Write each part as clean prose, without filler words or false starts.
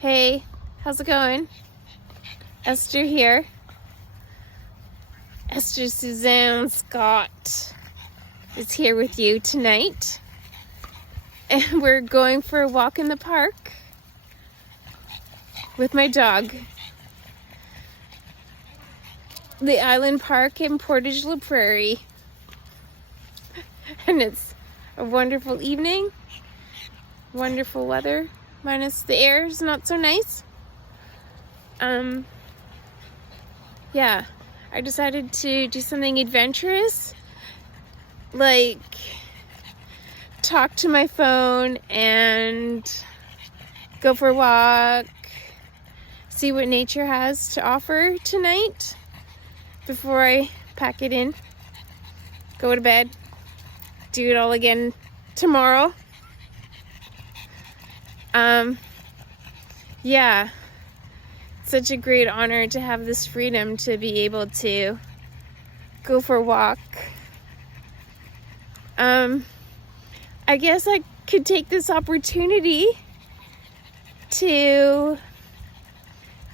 Hey, how's it going? Esther here. Esther Suzanne Scott is here with you tonight. And we're going for a walk in the park with my dog. The Island Park in Portage la Prairie. And it's a wonderful evening. Wonderful weather. Minus the air is not so nice. Yeah, I decided to do something adventurous, like talk to my phone and go for a walk, see what nature has to offer tonight before I pack it in, go to bed, do it all again tomorrow. Yeah, such a great honor to have this freedom to be able to go for a walk. I guess I could take this opportunity to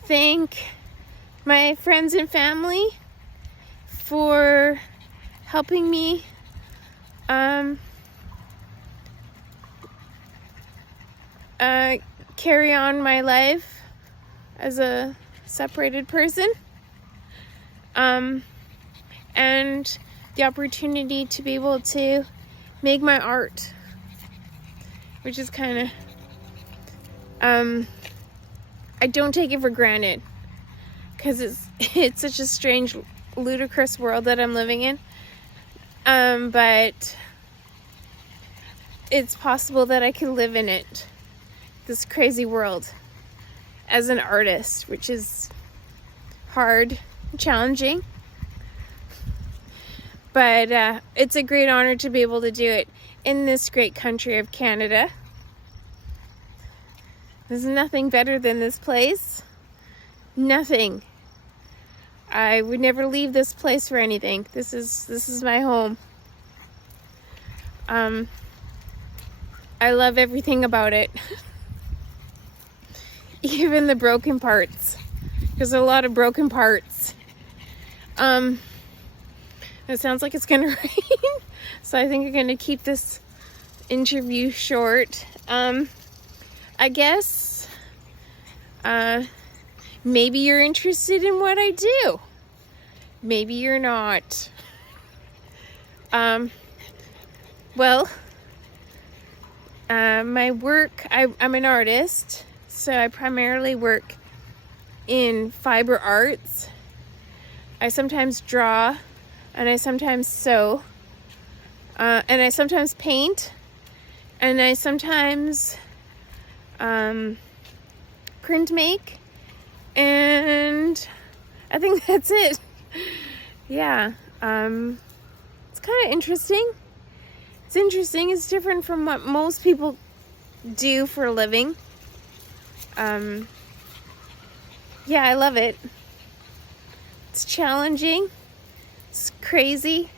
thank my friends and family for helping me carry on my life as a separated person, and the opportunity to be able to make my art, which is kind of I don't take it for granted because it's such a strange, ludicrous world that I'm living in, but it's possible that I can live in it, this crazy world, as an artist, which is hard, challenging, but it's a great honor to be able to do it in this great country of Canada. There's nothing better than this place. Nothing. I would never leave this place for anything. This is my home. I love everything about it. Even the broken parts. There's a lot of broken parts. It sounds like it's gonna rain, so I think I'm gonna keep this interview short. I guess maybe you're interested in what I do. Maybe you're not. Well, my work, I'm an artist. So I primarily work in fiber arts. I sometimes draw, and I sometimes sew, and I sometimes paint, and I sometimes print make, and I think that's it. Yeah, it's kind of interesting. It's interesting. It's different from what most people do for a living. Yeah, I love it. It's challenging. It's crazy.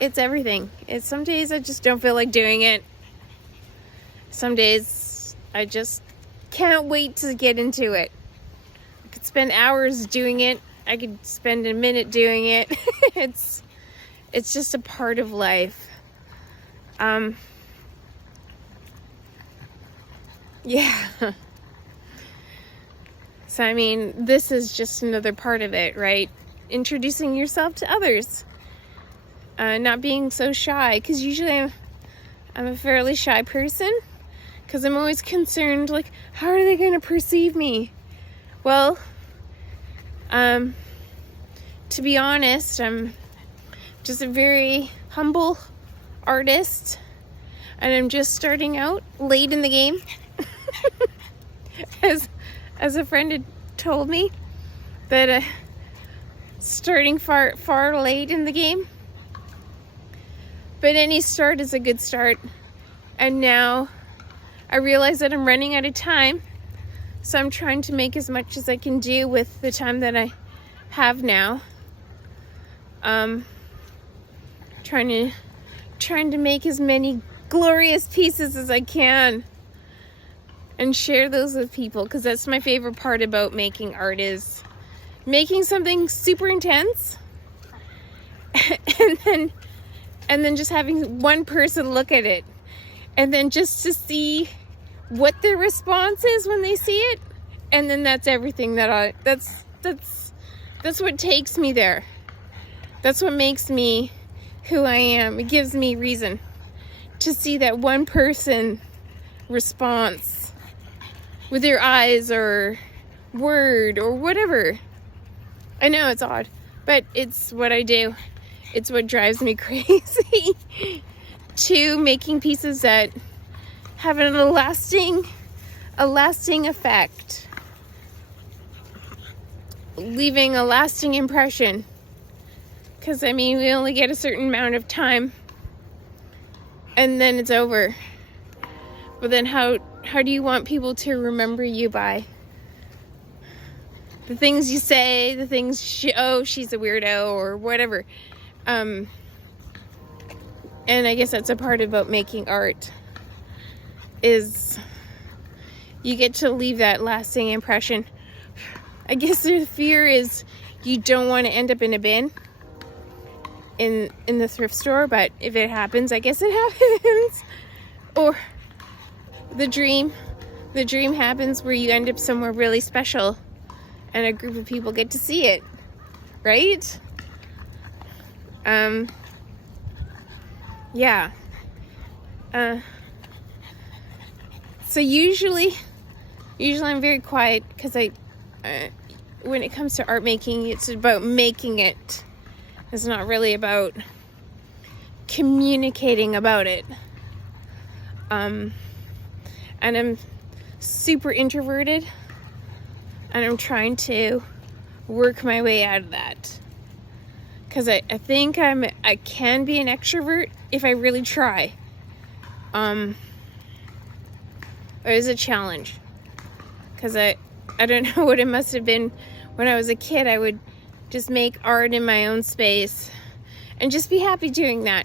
It's everything. It's some days I just don't feel like doing it. Some days I just can't wait to get into it. I could spend hours doing it. I could spend a minute doing it. It's just a part of life. Yeah. So, I mean, this is just another part of it, right? Introducing yourself to others. Not being so shy, because usually I'm a fairly shy person, because I'm always concerned, like, how are they going to perceive me? Well, to be honest, I'm just a very humble artist, and I'm just starting out late in the game. As a friend had told me, that starting far late in the game, but any start is a good start. And now I realize that I'm running out of time, so I'm trying to make as much as I can do with the time that I have now. Trying to make as many glorious pieces as I can. and share those with people, because that's my favorite part about making art, is making something super intense and then just having one person look at it, and then just to see what their response is when they see it, and then that's everything that's what takes me there. That's what makes me who I am. It gives me reason to see that one person response with their eyes or word or whatever. I know it's odd, but it's what I do. It's what drives me crazy to making pieces that have a lasting effect, leaving a lasting impression. Because, I mean, we only get a certain amount of time, and then it's over. But then how do you want people to remember you by? The things you say, the things, she's a weirdo, or whatever. And I guess that's a part about making art, is you get to leave that lasting impression. I guess the fear is you don't want to end up in a bin in the thrift store, but if it happens, I guess it happens. Or the dream happens where you end up somewhere really special and a group of people get to see it, right? Yeah. So usually I'm very quiet, because when it comes to art making, it's about making it. It's not really about communicating about it. And I'm super introverted, and I'm trying to work my way out of that. Because I think I can be an extrovert if I really try. It is a challenge. Because I don't know what it must have been when I was a kid. I would just make art in my own space and just be happy doing that.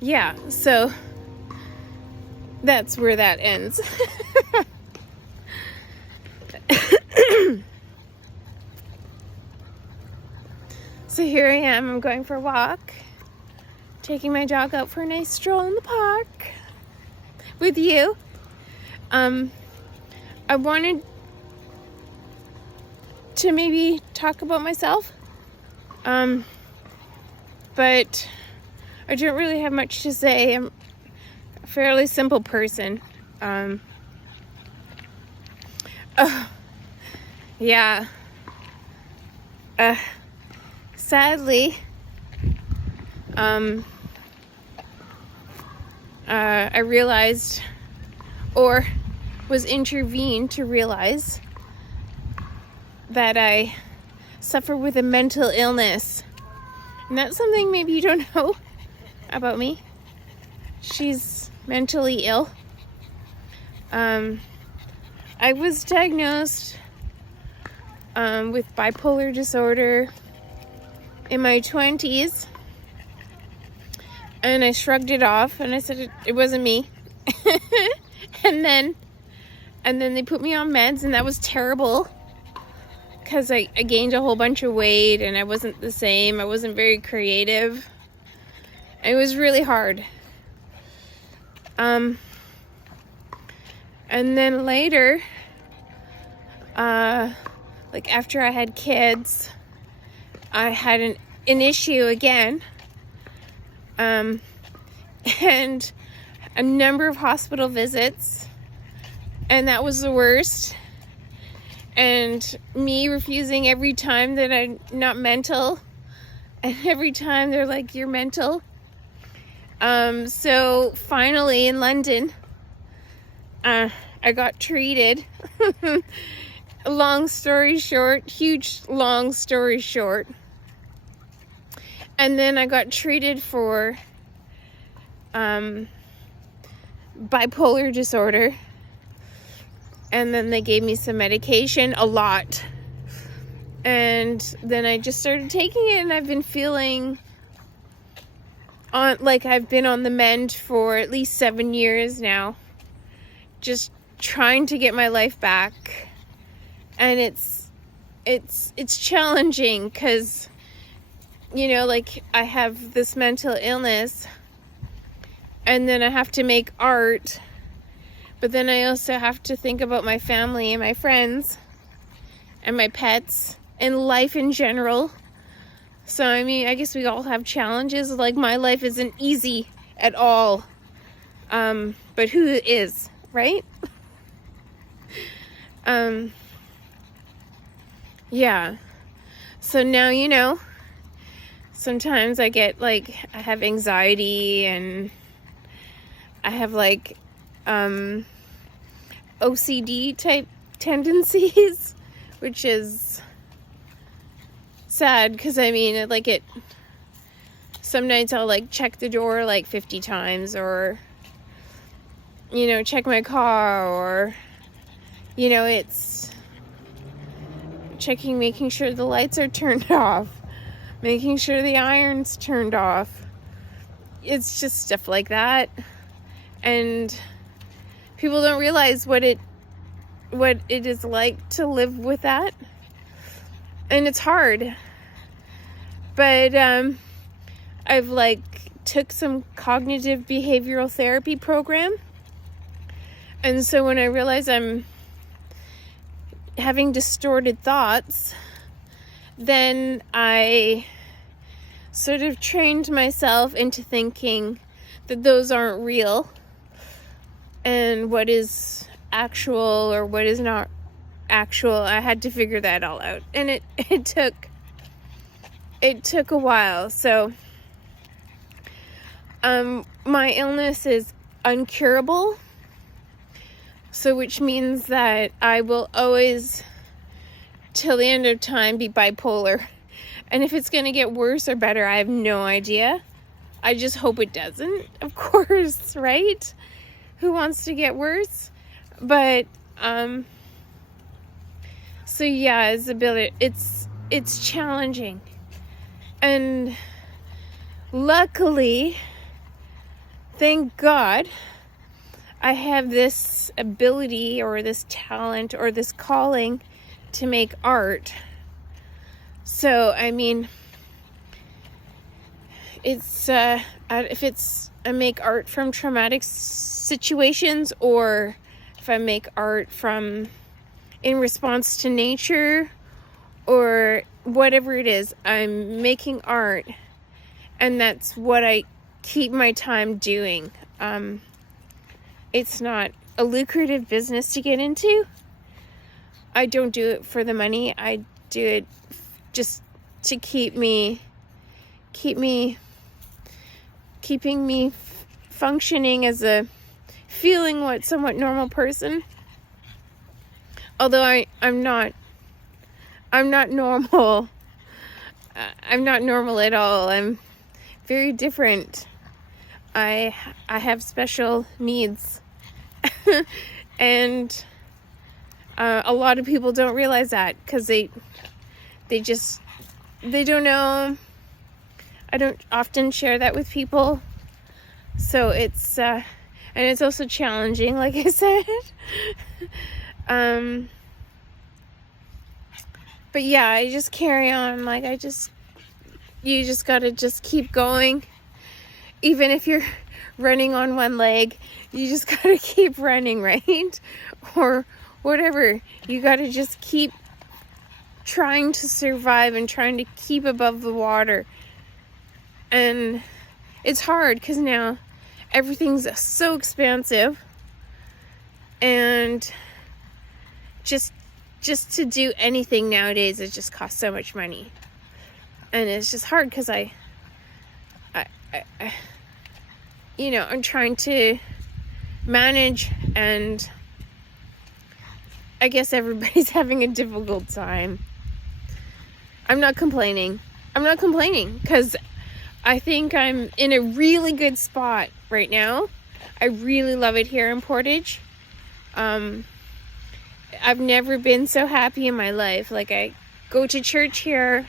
Yeah, so that's where that ends. So here I am, I'm going for a walk, taking my dog out for a nice stroll in the park with you. I wanted to maybe talk about myself, but I don't really have much to say. I'm a fairly simple person. Yeah. Sadly, I realized, or was intervened to realize, that I suffer with a mental illness. And that's something maybe you don't know about me. She's mentally ill. I was diagnosed with bipolar disorder in my 20s, and I shrugged it off, and I said it wasn't me. and then they put me on meds, and that was terrible, because I gained a whole bunch of weight, and I wasn't the same. I wasn't very creative. It was really hard. And then later, like after I had kids, I had an issue again, and a number of hospital visits, and that was the worst. And me refusing every time that I'm not mental, and every time they're like, you're mental. So finally in London, I got treated. Long story short, long story short. And then I got treated for bipolar disorder. And then they gave me some medication, a lot. And then I just started taking it, and I've been feeling like I've been on the mend for at least 7 years now. just trying to get my life back. And it's challenging because, you know, like I have this mental illness and then I have to make art, but then I also have to think about my family and my friends and my pets and life in general. So, I mean, I guess we all have challenges. Like, my life isn't easy at all. But who is, right? Yeah. So now, you know, sometimes I get, like, I have anxiety and I have, like, OCD type tendencies, which is sad because, I mean, like, some nights I'll, like, check the door, like, 50 times, or, you know, check my car, or, you know, it's checking, making sure the lights are turned off, making sure the iron's turned off. It's just stuff like that. And people don't realize what it is like to live with that. And it's hard. But I've, like, took some cognitive behavioral therapy program. And so when I realize I'm having distorted thoughts, then I sort of trained myself into thinking that those aren't real, and what is actual or what is not actual. I had to figure that all out, and it took a while. So my illness is uncurable, so which means that I will always, till the end of time, be bipolar. And if it's going to get worse or better, I have no idea. I just hope it doesn't, of course, right? Who wants to get worse? But so yeah, it's challenging. And luckily, thank God, I have this ability or this talent or this calling to make art. So, I mean, it's if it's I make art from traumatic situations, or if I make art from in response to nature, or whatever it is, I'm making art, and that's what I keep my time doing. It's not a lucrative business to get into. I don't do it for the money. I do it just to keeping me functioning as a feeling what somewhat normal person. Although I'm not normal. I'm not normal at all. I'm very different. I have special needs. And a lot of people don't realize that because they don't know. I don't often share that with people. So it's and it's also challenging, like I said. But yeah, I just carry on. Like, you just gotta just keep going. Even if you're running on one leg, you just gotta keep running, right? Or whatever. You gotta just keep trying to survive and trying to keep above the water. And it's hard because now everything's so expensive, and just to do anything nowadays, it just costs so much money. And it's just hard because I you know, I'm trying to manage, and I guess everybody's having a difficult time. I'm not complaining because I think I'm in a really good spot right now. I really love it here in Portage. I've never been so happy in my life. Like, I go to church here,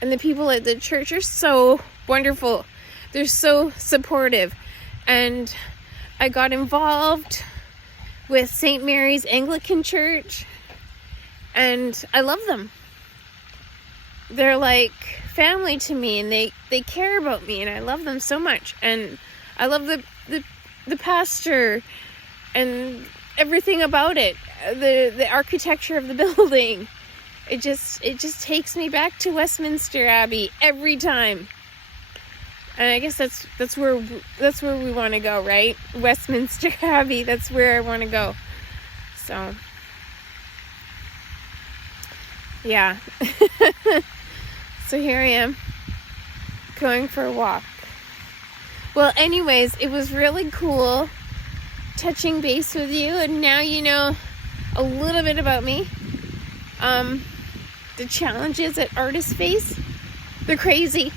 and the people at the church are so wonderful. They're so supportive, and I got involved with St. Mary's Anglican Church, and I love them. They're like family to me, and they care about me, and I love them so much. And I love the pastor and everything about it, the architecture of the building. It just takes me back to Westminster Abbey every time. And I guess that's where we want to go, right? Westminster Abbey, that's where I want to go. So yeah. So here I am, going for a walk. Well, anyways, it was really cool touching base with you, and now you know a little bit about me. The challenges that artists face, they're crazy.